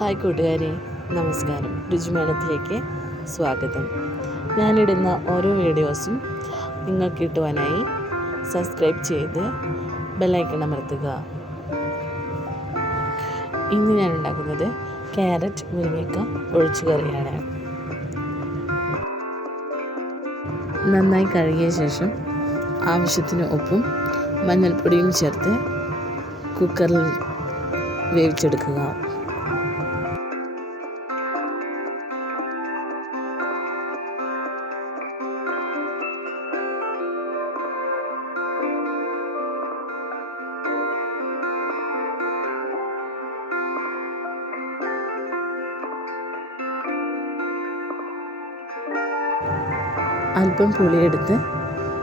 Hi കൂട്ടുകാരെ നമസ്കാരം. രുചിമേളത്തിലേക്ക് സ്വാഗതം. ഞാനിടുന്ന ഓരോ വീഡിയോസും നിങ്ങൾക്ക് കിട്ടുവാനായി സബ്സ്ക്രൈബ് ചെയ്ത് ബെല്ലൈക്കൺ അമർത്തുക. ഇന്ന് ഞാൻ ഉണ്ടാക്കുന്നത് ക്യാരറ്റ് മുരിങ്ങക്ക ഒഴിച്ചു കറിയാണ്. നന്നായി കഴുകിയ ശേഷം ആവശ്യത്തിന് ഉപ്പും മഞ്ഞൾപ്പൊടിയും ചേർത്ത് കുക്കറിൽ വേവിച്ചെടുക്കുക. അല്പം പുളിയെടുത്ത്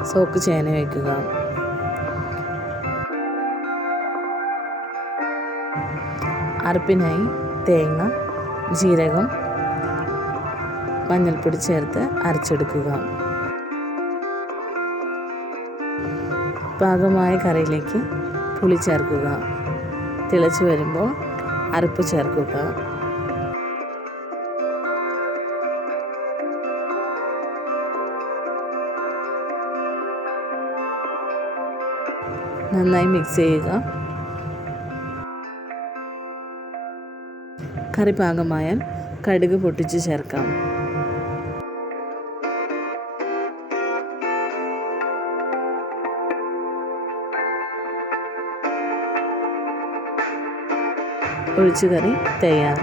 സോക്ക് ചേന വയ്ക്കുക. അരപ്പിനായി തേങ്ങ ജീരകം മഞ്ഞൾപ്പൊടി ചേർത്ത് അരച്ചെടുക്കുക. പാകമായ കറിയിലേക്ക് പുളി ചേർക്കുക. തിളച്ച് വരുമ്പോൾ അരപ്പ് ചേർക്കുക. നന്നായി മിക്സ് ചെയ്യുക. കറി പാകമായാൽ കടുക് പൊട്ടിച്ച് ചേർക്കാം. ഒഴിച്ചുകറി തയ്യാർ